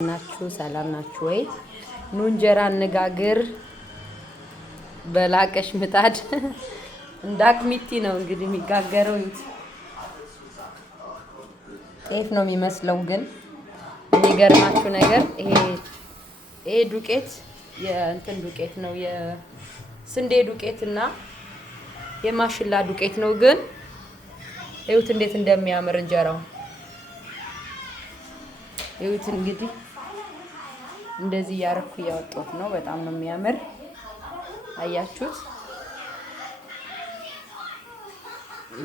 ናችሁ ሰላም ናችሁ ወይ? ኑ እንጀራ እንጋግር በላቀሽ ምጣድ እንዳክሚቲ ነው እንግዲህ የሚጋገረው። ጤፍ ነው የሚመስለው፣ ግን የሚገርማችሁ ነገር ይሄ ዱቄት የእንትን ዱቄት ነው፣ የስንዴ ዱቄት እና የማሽላ ዱቄት ነው። ግን እዩት እንዴት እንደሚያምር እንጀራው። እዩት እንግዲህ እንደዚህ ያረኩ ያወጣሁት ነው። በጣም ነው የሚያምር። አያችሁት?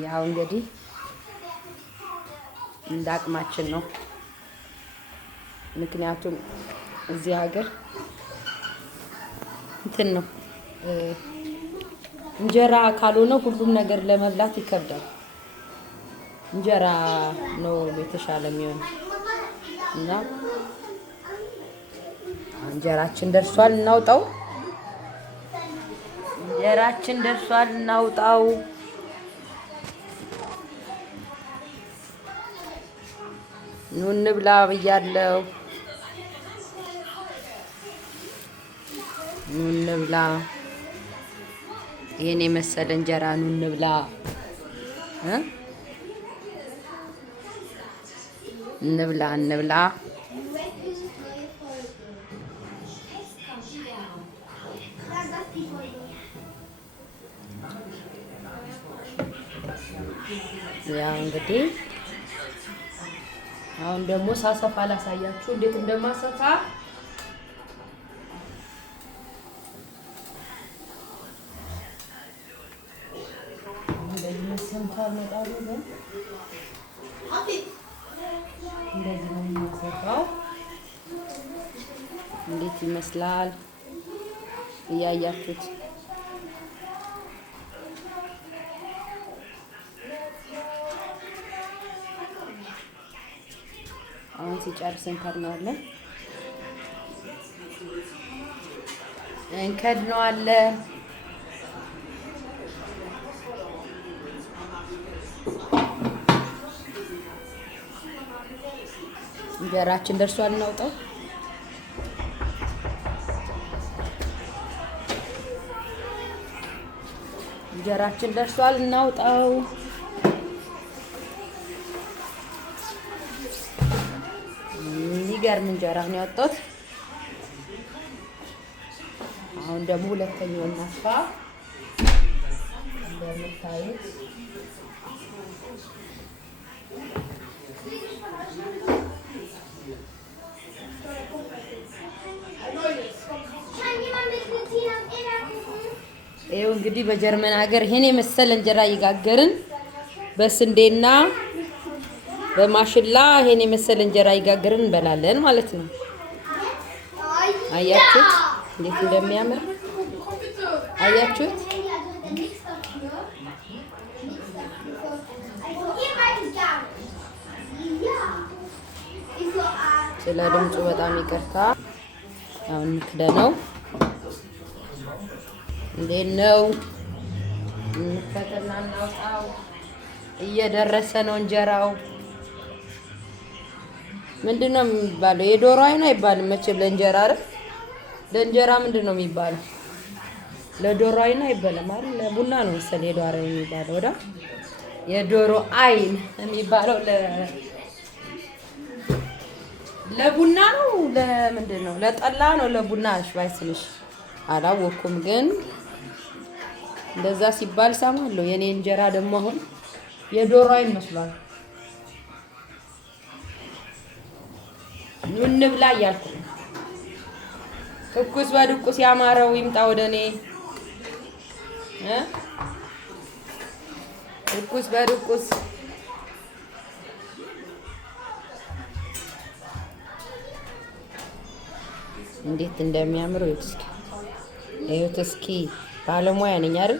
ያው እንግዲህ እንዳቅማችን ነው። ምክንያቱም እዚህ ሀገር እንትን ነው እንጀራ ካልሆነ ሁሉም ነገር ለመብላት ይከብዳል። እንጀራ ነው የተሻለ የሚሆነው እና እንጀራችን ደርሷል፣ እናውጣው። እንጀራችን ደርሷል፣ እናውጣው። ኑ እንብላ ብያለሁ። ኑ እንብላ። ይሄን የመሰለ እንጀራ ኑ እንብላ። እንብላ እንብላ። ያው እንግዲህ አሁን ደግሞ ሳሰፋ ላሳያችሁ እንዴት እንደማሰፋ። እንደዚህ ሰምታል መጣሉ ነው። እንደዚህ ነው የማሰፋው። እንዴት ይመስላል እያያችሁት? አሁን ሲጨርስ እንከድነዋለን። እንጀራችን ደርሷል፣ እናውጣው። እንጀራችን ደርሷል፣ እናውጣው። የሚገርም እንጀራ ነው ያወጣሁት። አሁን ደግሞ ሁለተኛው እናስፋ። እንደምታዩት ይኸው እንግዲህ በጀርመን ሀገር ይሄን የመሰለ እንጀራ እየጋገርን በስንዴና በማሽላ ይሄን የመሰለ እንጀራ እየጋገርን እንበላለን ማለት ነው። አያችሁት እንዴት እንደሚያምር? አያችሁት? ስለ ድምፁ በጣም ይቅርታ። አሁን እንክደነው። እንዴት ነው? እንፈተና እናውጣው። እየደረሰ ነው እንጀራው። ምንድነው የሚባለው? የዶሮ አይን አይባልም መቼም ለእንጀራ አይደል? ለእንጀራ ምንድነው የሚባለው? ለዶሮ አይን አይባልም አይደል? ለቡና ነው መሰለኝ የዶሮ አይን የሚባለው። ወዳ የዶሮ አይን የሚባለው ለቡና ነው። ለምንድን ነው? ለጠላ ነው። ለቡና ባይስልሽ አላወኩም፣ ግን እንደዛ ሲባል ሰማለሁ። የኔ እንጀራ ደግሞ አሁን የዶሮ አይን መስሏል። ኑ እንብላ እያልኩ ትኩስ በድቁስ ያማረው ይምጣ ወደ እኔ። ትኩስ በድቁስ እንዴት እንደሚያምር እዩት እስኪ። እዩት እስኪ። ባለሙያ ነኝ አይደል?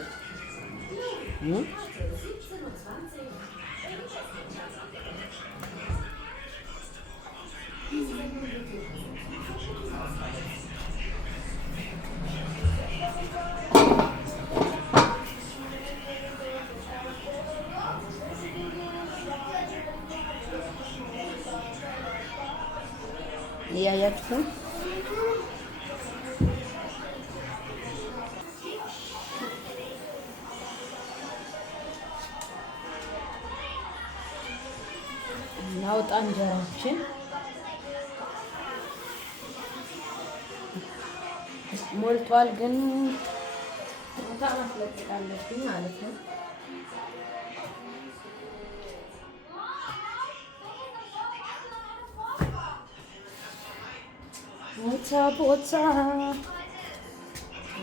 እያያችሁ እያያችሁ ነው። እናውጣ እንጀራችን ሞልቷል፣ ግን ቦታ ማስለቀቅ አለብኝ ማለት ነው። ቦታ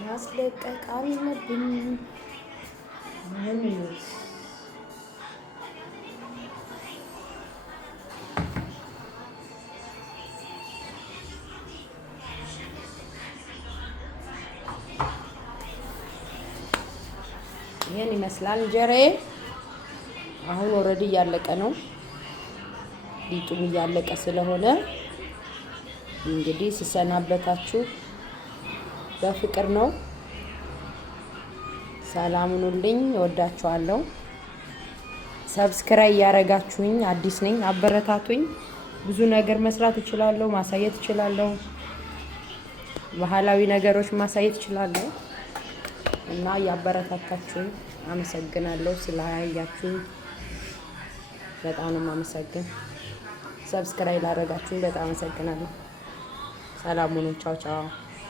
ማስለቀቅ አለብኝ። ይሄን ይመስላል እንጀራዬ። አሁን ኦልሬዲ እያለቀ ነው። ሊጡም እያለቀ ስለሆነ እንግዲህ ስሰናበታችሁ በፍቅር ነው። ሰላም ሁኑልኝ። እወዳችኋለሁ። ሰብስክራይብ ያረጋችሁኝ፣ አዲስ ነኝ፣ አበረታቱኝ። ብዙ ነገር መስራት እችላለሁ፣ ማሳየት እችላለሁ። ባህላዊ ነገሮች ማሳየት እችላለሁ እና ያበረታታችሁኝ አመሰግናለሁ። ስላያያችሁኝ በጣም ነው የማመሰግን። ሰብስክራይብ ላደረጋችሁኝ በጣም አመሰግናለሁ። ሰላም ሁኑ። ቻው ቻው።